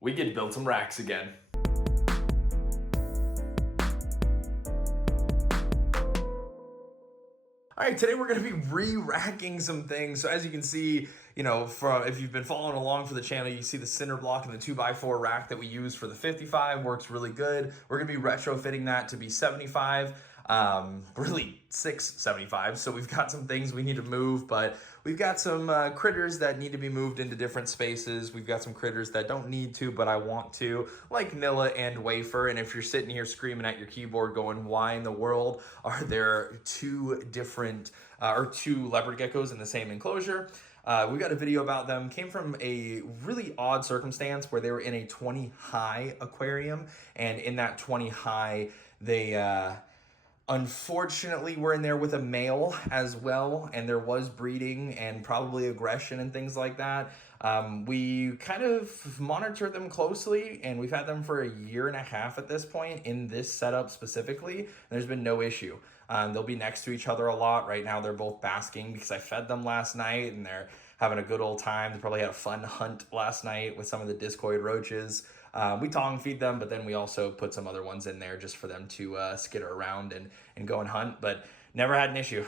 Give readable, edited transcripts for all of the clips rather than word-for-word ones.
we get to build some racks again. All right, today we're gonna be re-racking some things. So as you can see, if you've been following along for the channel, you see the Cinderblock and the 2x4 rack that we use for the 55 works really good. We're gonna be retrofitting that to be 75, really 675. So we've got some things we need to move, but we've got some critters that need to be moved into different spaces. We've got some critters that don't need to, but I want to, like Nilla and Wafer. And if you're sitting here screaming at your keyboard going, why in the world are there two different, or two leopard geckos in the same enclosure? We got a video about them. Came from a really odd circumstance where they were in a 20 high aquarium, and in that 20 high, they unfortunately we're in there with a male as well, and there was breeding and probably aggression and things like that. We kind of monitor them closely, and we've had them for a year and a half at this point in this setup specifically, and there's been no issue. They'll be next to each other a lot. Right now they're both basking because I fed them last night, and they're having a good old time. They probably had a fun hunt last night with some of the discoid roaches. We tongue feed them, but then we also put some other ones in there just for them to skitter around and go and hunt, but never had an issue.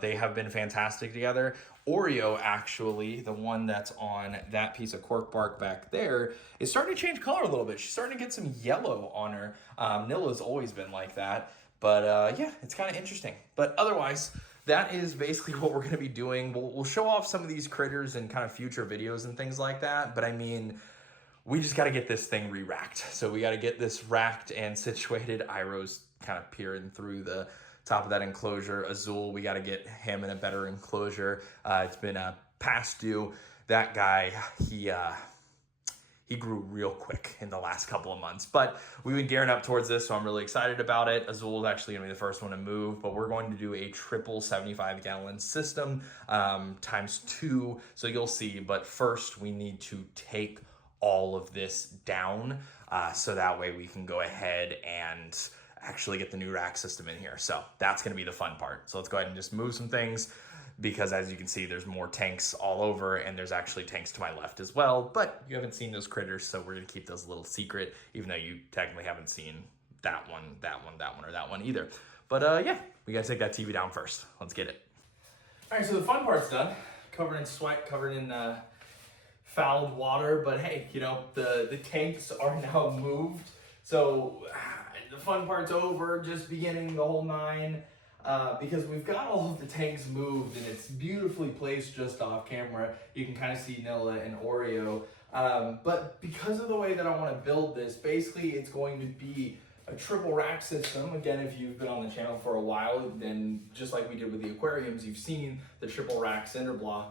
They have been fantastic together. Oreo, actually, the one that's on that piece of cork bark back there, is starting to change color a little bit. She's starting to get some yellow on her. Nilla's always been like that, but yeah, it's kind of interesting. But otherwise, that is basically what we're going to be doing. We'll show off some of these critters in kind of future videos and things like that, but I mean, we just got to get this thing re-racked. So we got to get this racked and situated. Iroh's kind of peering through the top of that enclosure. Azul, we got to get him in a better enclosure. It's been past due. That guy, he grew real quick in the last couple of months, but we've been gearing up towards this, so I'm really excited about it. Azul is actually gonna be the first one to move, but we're going to do a triple 75-gallon system ×2, so you'll see. But first we need to take all of this down, so that way we can go ahead and actually get the new rack system in here. So that's gonna be the fun part. So let's go ahead and just move some things, because as you can see, there's more tanks all over, and there's actually tanks to my left as well, but you haven't seen those critters, so we're gonna keep those a little secret, even though you technically haven't seen that one, that one, that one, or that one either. But yeah, we gotta take that TV down first. Let's get it. All right, so the fun part's done. Covered in sweat, covered in fouled water, but hey, the tanks are now moved. So the fun part's over, just beginning the whole nine, because we've got all of the tanks moved, and it's beautifully placed just off camera. You can kind of see Nilla and Oreo, but because of the way that I want to build this, basically it's going to be a triple rack system. Again, if you've been on the channel for a while, then just like we did with the aquariums, you've seen the triple rack Cinderblock.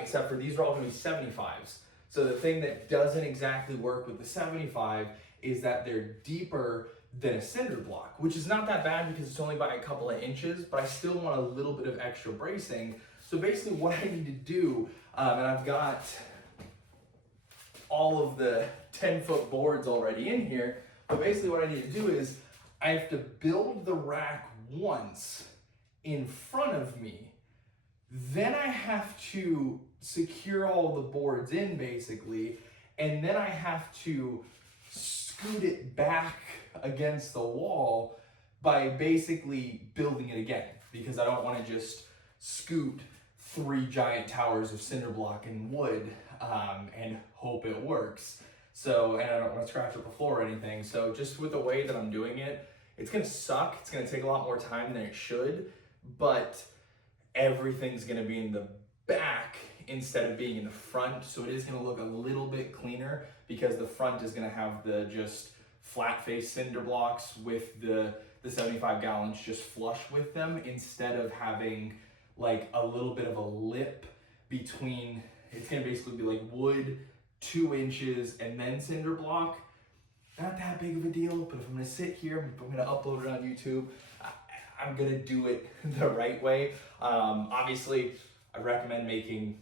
Except for these are all going to be 75s. So the thing that doesn't exactly work with the 75 is that they're deeper than a Cinderblock, which is not that bad because it's only by a couple of inches, but I still want a little bit of extra bracing. So basically what I need to do, and I've got all of the 10-foot boards already in here, but basically what I need to do is I have to build the rack once in front of me. Then I have to secure all the boards in, basically, and then I have to scoot it back against the wall by basically building it again, because I don't want to just scoot 3 giant towers of Cinderblock and wood and hope it works. So, and I don't want to scratch up the floor or anything. So just with the way that I'm doing it, it's going to suck. It's going to take a lot more time than it should, but everything's going to be in the back instead of being in the front, so it is going to look a little bit cleaner, because the front is going to have the just flat face cinder blocks with the 75 gallons just flush with them, instead of having like a little bit of a lip between. It's going to basically be like wood, 2 inches, and then cinder block. Not that big of a deal, but if I'm going to sit here, I'm going to upload it on YouTube, I'm gonna do it the right way. Obviously, I recommend making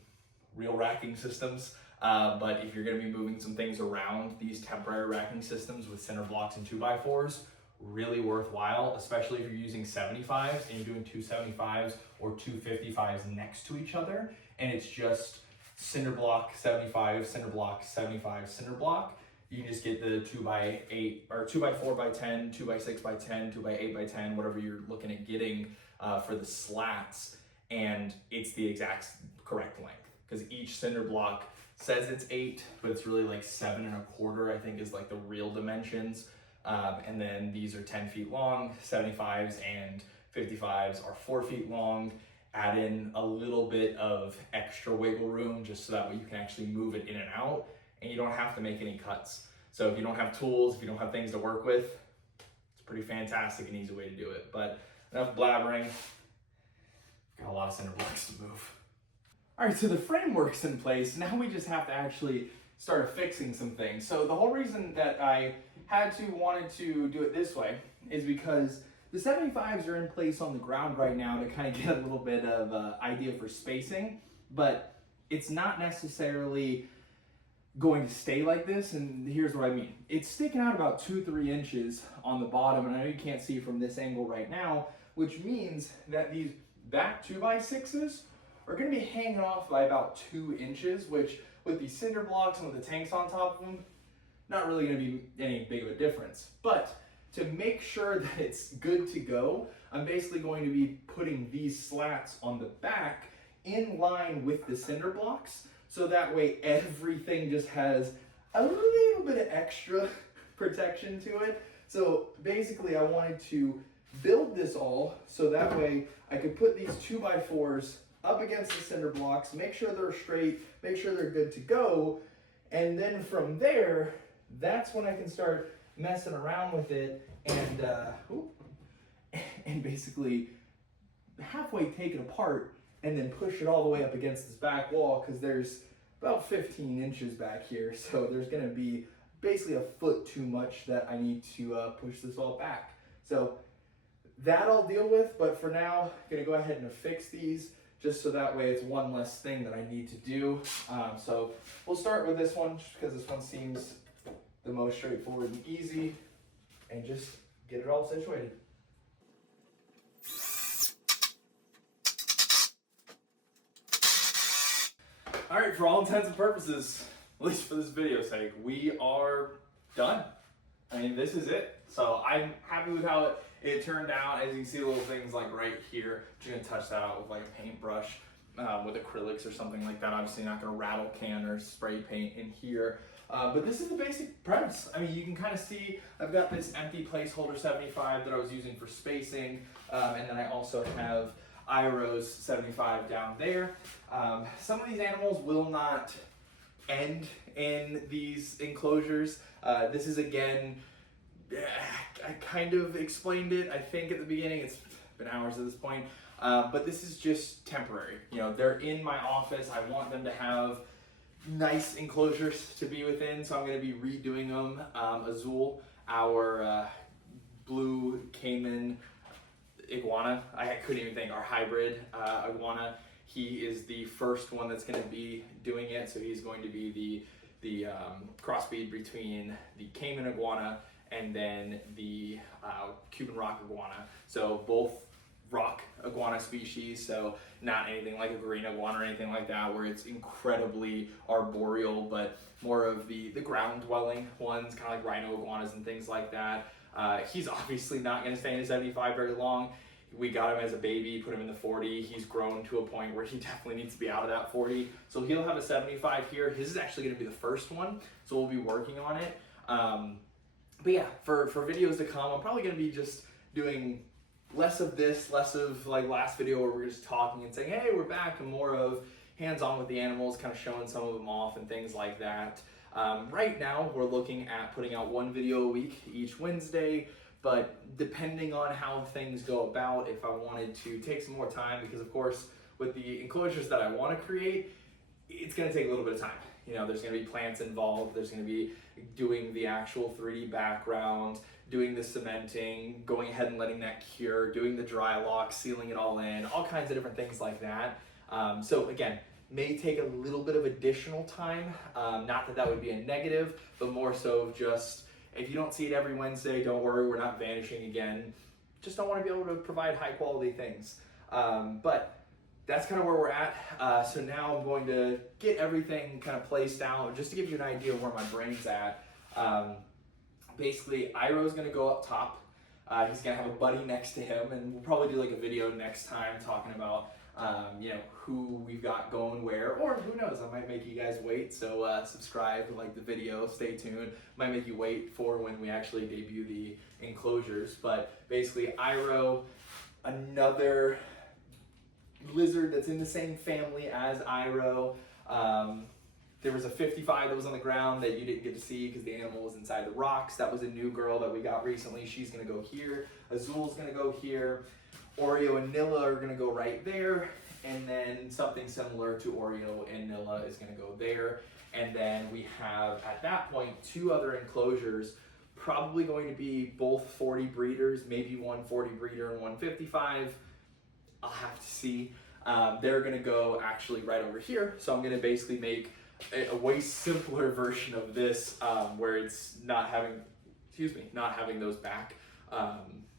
real racking systems, but if you're gonna be moving some things around, these temporary racking systems with center blocks and 2x4s, really worthwhile, especially if you're using 75s and you're doing 2 75s or 2 55s next to each other, and it's just cinder block 75, cinder block 75, cinder block. You can just get the 2x8 or 2x4x10, 2x6x10, 2x8x10, whatever you're looking at getting for the slats, and it's the exact correct length, because each cinder block says it's 8, but it's really like 7.25, I think, is like the real dimensions. And then these are 10 feet long, 75s and 55s are 4 feet long. Add in a little bit of extra wiggle room just so that way you can actually move it in and out, and you don't have to make any cuts. So if you don't have tools, if you don't have things to work with, it's a pretty fantastic and easy way to do it. But enough blabbering. Got a lot of cinder blocks to move. All right, so the framework's in place. Now we just have to actually start affixing some things. So the whole reason that I wanted to do it this way is because the 75s are in place on the ground right now to kind of get a little bit of idea for spacing, but it's not necessarily going to stay like this, and here's what I mean. It's sticking out about 2-3 inches on the bottom, and I know you can't see from this angle right now, which means that these back 2x6s are going to be hanging off by about 2 inches, which with these cinder blocks and with the tanks on top of them, not really going to be any big of a difference. But to make sure that it's good to go, I'm basically going to be putting these slats on the back in line with the cinder blocks, so that way everything just has a little bit of extra protection to it. So basically I wanted to build this all so that way I could put these 2x4s up against the cinder blocks, make sure they're straight, make sure they're good to go, and then from there, that's when I can start messing around with it and basically halfway take it apart and then push it all the way up against this back wall, because there's about 15 inches back here, so there's going to be basically a foot too much that I need to push this all back. So that I'll deal with, but for now I'm going to go ahead and affix these just so that way it's one less thing that I need to do. So we'll start with this one just because this one seems the most straightforward and easy, and just get it all situated. All right, for all intents and purposes, at least for this video's sake, we are done. I mean, this is it. So I'm happy with how it turned out. As you can see, little things like right here, you're gonna touch that out with like a paintbrush, with acrylics or something like that. Obviously not gonna rattle can or spray paint in here. But this is the basic premise. I mean, you can kind of see I've got this empty placeholder 75 that I was using for spacing, and then I also have Iro's 75 down there. Some of these animals will not end in these enclosures. This is, again, I kind of explained it, I think, at the beginning. It's been hours at this point. But this is just temporary. You know, they're in my office. I want them to have nice enclosures to be within, so I'm going to be redoing them. Azul, our blue Cayman iguana, I couldn't even think, our hybrid iguana, he is the first one that's going to be doing it, so he's going to be the crossbreed between the Cayman iguana and then the Cuban rock iguana. So both rock iguana species, so not anything like a green iguana or anything like that where it's incredibly arboreal, but more of the ground dwelling ones, kind of like rhino iguanas and things like that. He's obviously not going to stay in a 75 very long. We got him as a baby, put him in the 40. He's grown to a point where he definitely needs to be out of that 40. So he'll have a 75 here. His is actually going to be the first one, so we'll be working on it. But yeah, for videos to come, I'm probably going to be just doing less of this, less of like last video where we're just talking and saying, hey, we're back, and more of hands-on with the animals, kind of showing some of them off and things like that. Right now, we're looking at putting out one video a week each Wednesday, but depending on how things go about, if I wanted to take some more time, because of course, with the enclosures that I want to create, it's going to take a little bit of time. You know, there's going to be plants involved, there's going to be doing the actual 3D background, doing the cementing, going ahead and letting that cure, doing the dry lock, sealing it all in, all kinds of different things like that. So again, may take a little bit of additional time. Not that that would be a negative, but more so just, if you don't see it every Wednesday, don't worry, we're not vanishing again. Just don't want to be able to provide high quality things. But that's kind of where we're at. So now I'm going to get everything kind of placed out, just to give you an idea of where my brain's at. Basically, Iroh's gonna go up top. He's gonna have a buddy next to him, and we'll probably do like a video next time talking about you know, who we've got going where, or who knows, I might make you guys wait. So subscribe, like the video, stay tuned. Might make you wait for when we actually debut the enclosures. But basically, Iroh, another lizard that's in the same family as Iroh. There was a 55 that was on the ground that you didn't get to see because the animal was inside the rocks. That was a new girl that we got recently. She's gonna go here. Azul's gonna go here. Oreo and Nilla are gonna go right there. And then something similar to Oreo and Nilla is gonna go there. And then we have, at that point, 2 other enclosures, probably going to be both 40 breeders, maybe one 40 breeder and one 55. I'll have to see. They're gonna go actually right over here. So I'm gonna basically make a way simpler version of this where it's not having, not having those back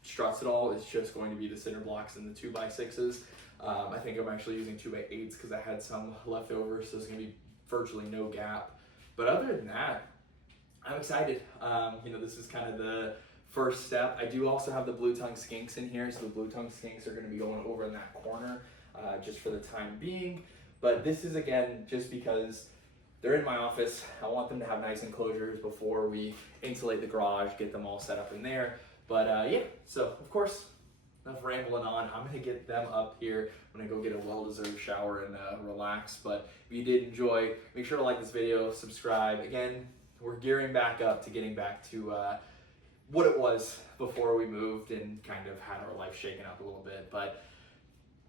struts at all. It's just going to be the Cinderblocks and the 2x6s. I think I'm actually using 2x8s because I had some left over, so there's gonna be virtually no gap. But other than that, I'm excited. You know, this is kind of the first step. I do also have the blue tongue skinks in here, so the blue tongue skinks are gonna be going over in that corner just for the time being. But this is, again, just because they're in my office. I want them to have nice enclosures before we insulate the garage, get them all set up in there. But yeah, so of course, enough rambling on. I'm gonna get them up here. I'm gonna go get a well-deserved shower and relax. But if you did enjoy, make sure to like this video, subscribe. Again, we're gearing back up to getting back to what it was before we moved and kind of had our life shaken up a little bit. But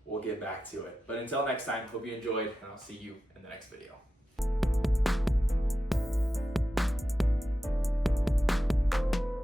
we'll get back to it. But until next time, hope you enjoyed, and I'll see you in the next video.